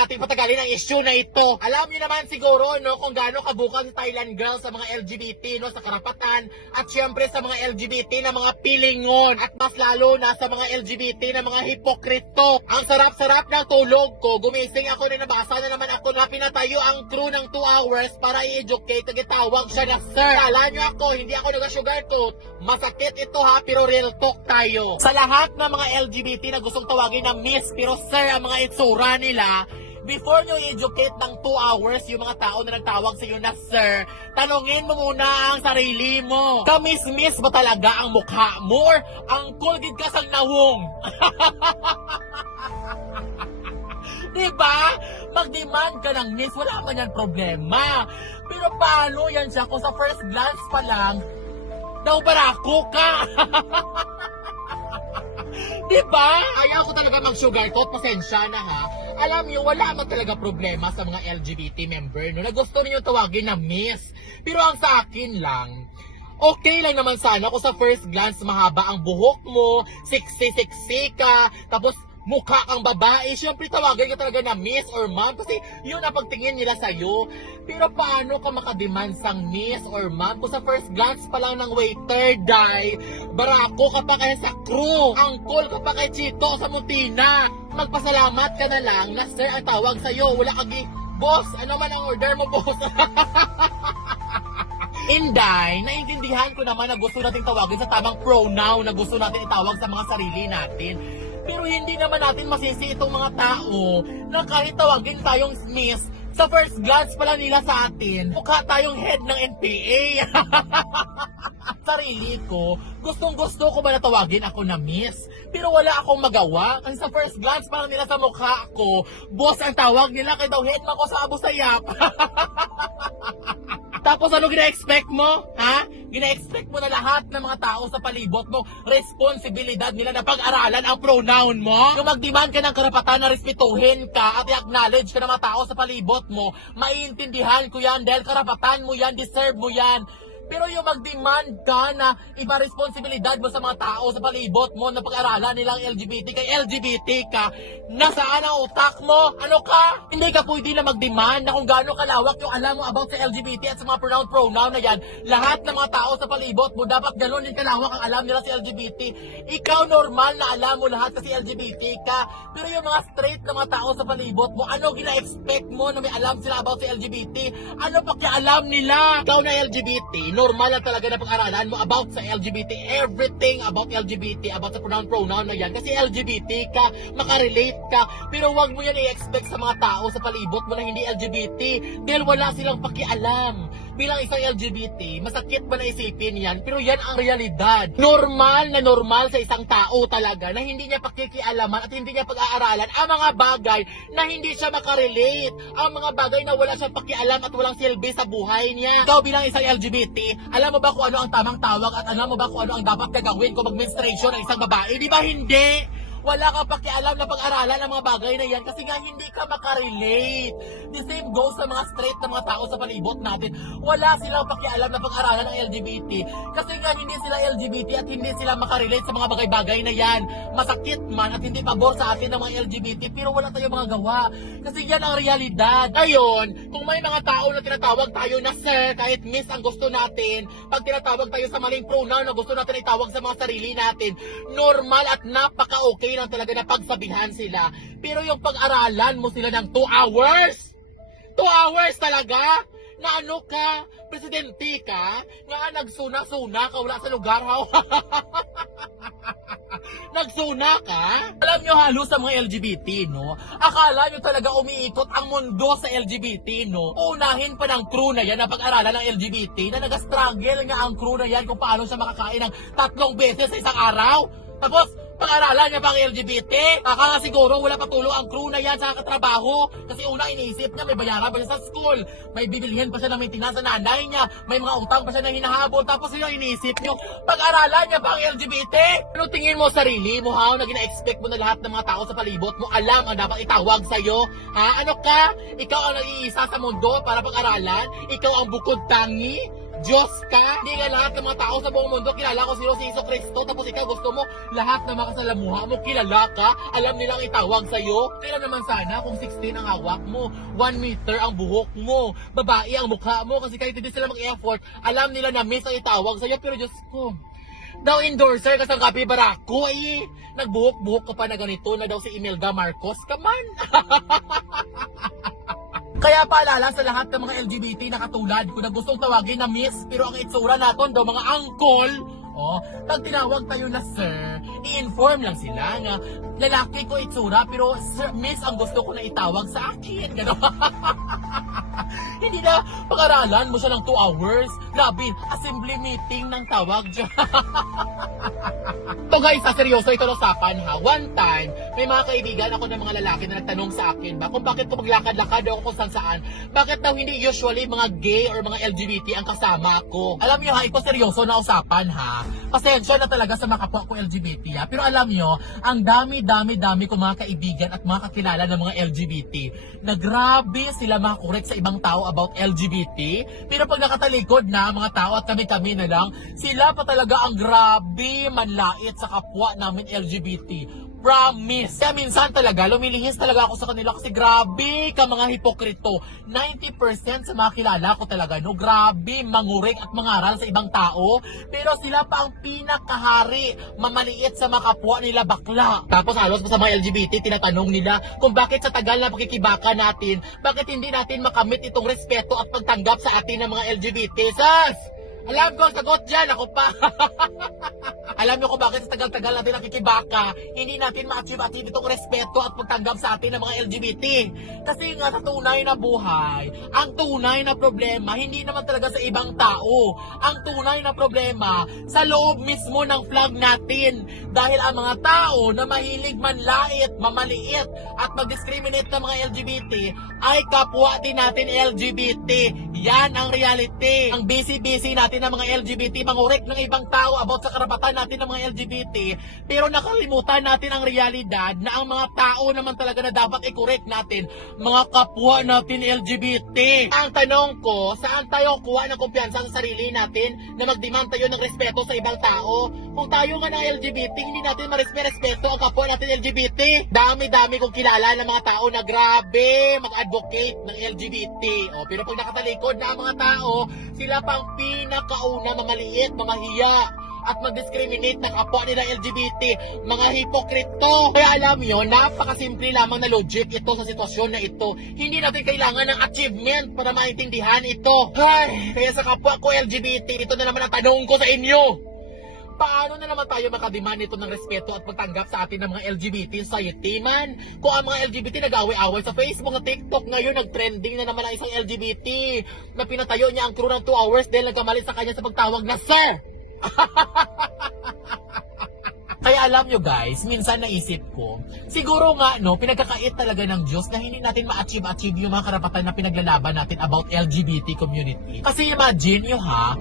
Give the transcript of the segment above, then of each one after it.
natin patagalin ang issue na ito. Alam niyo naman siguro, no, kung gaano kabukas si Thailand girl sa mga LGBT, no, sa karapatan, at syempre sa mga LGBT na mga pilingon, at mas lalo na sa mga LGBT na mga hipokrito. Ang sarap-sarap ng tulog ko, gumising ako na nabasa na naman ako na pinatayo ang crew ng 2 hours para i-educate, nagitawag siya na sir. Kala niyo ako, hindi ako nag-sugarcoat. Masakit ito ha, pero real talk tayo. Sa lahat ng mga LGBT na gustong tawagin na miss, pero sir ang mga itsura nila, before nyo i-educate ng 2 hours yung mga tao na nagtawag sa iyo na sir, tanungin mo muna ang sarili mo. Kamis-miss ba talaga ang mukha mo or ang kulgid ka sang nawong? Diba? Mag-demand ka ng miss, wala man yan problema. Pero paano yan siya kung sa first glance pa lang, daw barako ka? Diba? Ayaw ko talaga mag-sugarcoat, pasensya na ha. Alam niyo, wala man talaga problema sa mga LGBT member, no, na gusto niyo tawagin na miss. Pero ang sa akin lang, okay lang naman sana kung sa first glance mahaba ang buhok mo, sexy ka, tapos mukha kang babae, syempre tawagin ka talaga na miss or ma'am kasi yun ang pagtingin nila sa'yo. Pero paano ka makademand sang miss or ma'am kung sa first glance pa lang ng waiter, day, barako ka pa kaya sa crew, angkol ka pa kay Chito sa Muntina. Magpasalamat ka na lang na sir ang tawag sa'yo, wala kang boss, ano man ang order mo, boss? Inday, naiintindihan ko naman na gusto nating tawagin sa tamang pronoun na gusto natin itawag sa mga sarili natin. Pero hindi naman natin masisi itong mga tao na kahit tawagin tayong miss, sa first glance pala nila sa atin, mukha tayong head ng NPA. Sarili ko, gustong-gusto ko ba na tawagin ako na miss? Pero wala akong magawa kasi sa first glance pala nila sa mukha ko, boss ang tawag nila kaya daw head man ko sa Abu Sayyaf. Tapos ano gina-expect mo? Ha? Gina-expect mo na lahat ng mga tao sa palibot mo, responsibilidad nila na pag-aralan ang pronoun mo? Yung mag-demand ka ng karapatan na respetuhin ka at i-acknowledge ka ng mga tao sa palibot mo, maiintindihan ko yan dahil karapatan mo yan, deserve mo yan. Pero yung mag-demand ka na iba responsibilidad mo sa mga tao sa palibot mo na pag-aralan nilang LGBT, kay LGBT ka, nasaan ang utak mo? Ano ka? Hindi ka pwede na mag-demand na kung gaano kalawak yung alam mo about sa LGBT at sa mga pronoun na yan. Lahat ng mga tao sa palibot mo, dapat gano'n din kalawak ang alam nila sa LGBT. Ikaw normal na alam mo lahat kasi LGBT ka. Pero yung mga straight na mga tao sa palibot mo, ano gina-expect mo na may alam sila about sa LGBT? Ano pakialam nila? Ikaw na LGBT, normal na talaga na pag-aralan mo about sa LGBT, everything about LGBT, about sa pronoun na yan. Kasi LGBT ka, makarelate ka, pero wag mo yan i-expect sa mga tao sa palibot mo na hindi LGBT dahil wala silang pakialam. Bilang isang LGBT, masakit ba na isipin yan? Pero yan ang realidad. Normal na normal sa isang tao talaga na hindi niya pakikialaman at hindi niya pag-aaralan ang mga bagay na hindi siya makarelate. Ang mga bagay na wala siyang pakialam at walang silbi sa buhay niya. Ikaw bilang isang LGBT, alam mo ba kung ano ang tamang tawag at alam mo ba kung ano ang dapat gagawin kung mag-menstruation ng isang babae? Di ba hindi? Wala kang pakialam na pag-aralan ng mga bagay na yan kasi nga hindi ka makarelate. The same goes sa mga straight na mga tao sa palibot natin. Wala silang pakialam na pag-aralan ng LGBT kasi nga hindi sila LGBT at hindi sila makarelate sa mga bagay-bagay na yan. Masakit man at hindi pabor sa atin ng mga LGBT pero wala tayong mga gawa kasi yan ang realidad. Ngayon, kung may mga tao na tinatawag tayo na sir, kahit miss ang gusto natin, pag tinatawag tayo sa maling pronoun na gusto natin itawag sa mga sarili natin, normal at napaka-okay lang talaga na pagsabihan sila. Pero yung pag-aralan mo sila ng 2 hours? 2 hours talaga? Na ano ka? Presidente ka? Nga nagsuna-suna ka, wala sa lugar ha? Nagsuna ka? Alam nyo halos sa mga LGBT, no? Akala nyo talaga umiikot ang mundo sa LGBT, no? Unahin pa ng crew na yan na pag-aralan ng LGBT na nag-struggle nga ang crew na yan kung paano siya makakain ng 3 beses sa isang araw. Tapos, pag-aralan niya pang LGBT. Nga siguro wala patulong ang crew na yan sa katrabaho. Kasi una iniisip niya may bayaran pa siya sa school. May bibilhin pa siya ng maintenance sa nanay niya. May mga utang pa siya na hinahabol. Tapos yun ang iniisip niyo. Pag-aralan niya pang LGBT. Ano tingin mo sarili mo ha? Na gina-expect mo na lahat ng mga tao sa palibot mo alam ang dapat itawag sa'yo? Ha? Ano ka? Ikaw ang nag-iisa sa mundo para pag-aralan? Ikaw ang bukod tangi? Diyos ka? Hindi nga lahat ng mga tao sa buong mundo kilala ko sino si Iso Cristo, tapos ikaw gusto mo lahat ng mga kasalamuha mo kilala ka, alam nilang itawag sa'yo. Kaya naman sana kung 16 ang hawak mo, 1 meter ang buhok mo, babae ang mukha mo, kasi kahit hindi sila mag-effort, alam nila na miss ang itawag sa'yo. Pero Diyos ko, daw endorser ka sa Kapi Barako eh. Nagbuhok-buhok ka pa na ganito na daw si Imelda Marcos ka man. Kaya paalala sa lahat ng mga LGBT na katulad ko na gustong tawagin na miss pero ang itsura naton daw mga uncle. Pag tinawag tayo na sir, i-inform lang sila nga lalaki ko itsura pero sir, miss ang gusto ko na itawag sa akin. Gano'n. Hindi na pag-aralan mo siya ng 2 hours. Grabe, assembly meeting ng tawag dyan. So guys, seryoso ito usapan ha. One time, may mga kaibigan ako ng mga lalaki na nagtanong sa akin ba kung bakit ko maglakad-lakad ako kung saan-saan. Bakit daw hindi usually mga gay or mga LGBT ang kasama ko? Alam nyo ha, ito seryoso na usapan ha. Pasensya na talaga sa mga kapwa ko LGBT ha. Pero alam nyo, ang dami ko mga kaibigan at mga kakilala ng mga LGBT na grabe sila makakorek sa ibang tao about LGBT. Pero pag nakatalikod na mga tao at kami-kami na lang, sila pa talaga ang grabe manlait sa kapwa namin LGBT. Promise. Kaya minsan talaga, lumilihis talaga ako sa kanila kasi grabe ka mga hipokrito. 90% sa mga kilala ko talaga, no? Grabe, mangurik at mangaral sa ibang tao. Pero sila pa ang pinakahari, mamaliit sa mga kapwa nila bakla. Tapos halos sa mga LGBT, tinatanong nila kung bakit sa tagal na pakikibaka natin, bakit hindi natin makamit itong respeto at pagtanggap sa atin ng mga LGBT. Sas! Alam ko ang sagot dyan, ako pa. Alam niyo kung bakit sa tagal-tagal natin nakikibaka, hindi natin ma-achieve itong respeto at pagtanggap sa atin ng mga LGBT. Kasi nga sa tunay na buhay, ang tunay na problema, hindi naman talaga sa ibang tao. Ang tunay na problema, sa loob mismo ng flag natin. Dahil ang mga tao na mahilig manlait, mamaliit, at mag-discriminate ng mga LGBT, ay kapwa din natin LGBT. Yan ang reality. Ang busy-busy natin ng mga LGBT, mangurek ng ibang tao about sa karapatan natin ng mga LGBT, pero nakalimutan natin ang realidad na ang mga tao naman talaga na dapat i-correct natin, mga kapwa natin LGBT. Ang tanong ko, saan tayo kuha ng kumpiyansa sa sarili natin na mag-demand tayo ng respeto sa ibang tao? Kung tayo nga ng LGBT, hindi natin ma-respeto ang kapwa natin LGBT. Dami-dami kong kilala ng mga tao na grabe mag-advocate ng LGBT. Pero pag nakatalikod na ang mga tao, sila pang pinakauna mamaliit, mamahiya at mag-discriminate ng kapwa nila LGBT, mga hipokrito. Kaya alam nyo, napakasimple lamang na logic ito sa sitwasyon na ito. Hindi natin kailangan ng achievement para maintindihan ito. Ay, kaya sa kapwa ko LGBT, ito na naman ang tanong ko sa inyo. Paano na naman tayo makademand nito ng respeto at pagtanggap sa atin ng mga LGBT society man? Kung ang mga LGBT nag-away-away sa Facebook at TikTok, ngayon nag-trending na naman ang isang LGBT na pinatayo niya ang crew ng 2 hours dahil nagkamali sa kanya sa pagtawag na sir. Kaya alam nyo guys, minsan naisip ko, siguro nga no, pinagkakait talaga ng Diyos na hindi natin ma-achieve yung mga karapatan na pinaglalaban natin about LGBT community. Kasi imagine nyo ha,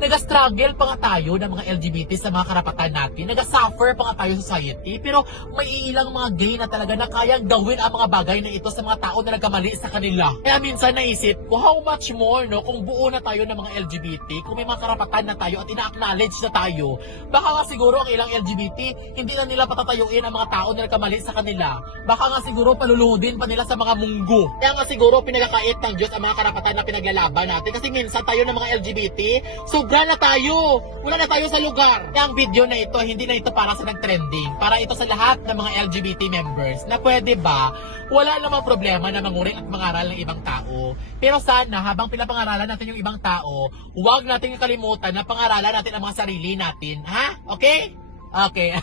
nag-struggle pa nga tayo ng mga LGBT sa mga karapatan natin. Nag-suffer pa nga tayo sa society. Pero may ilang mga gay na talaga na kayang gawin ang mga bagay na ito sa mga tao na nagkamali sa kanila. Kaya minsan naisip ko, how much more no, kung buo na tayo ng mga LGBT, kung may mga karapatan na tayo at ina-acknowledge na tayo, baka nga siguro ang ilang LGBT, hindi na nila patatayuin ang mga tao na nagkamali sa kanila. Baka nga siguro paluluhudin pa nila sa mga munggo. Kaya nga siguro pinagkakait ng Diyos ang mga karapatan na pinaglalaban natin. Kasi minsan tayo ng mga LGBT, sobra na tayo. Wala na tayo sa lugar. Ang video na ito, hindi na ito para sa nag-trending. Para ito sa lahat ng mga LGBT members na pwede ba, wala namang problema na manguring at mangaral ng ibang tao. Pero sana, habang pinapangaralan natin yung ibang tao, huwag natin kalimutan na pangaralan natin ang mga sarili natin. Ha? Okay? Okay.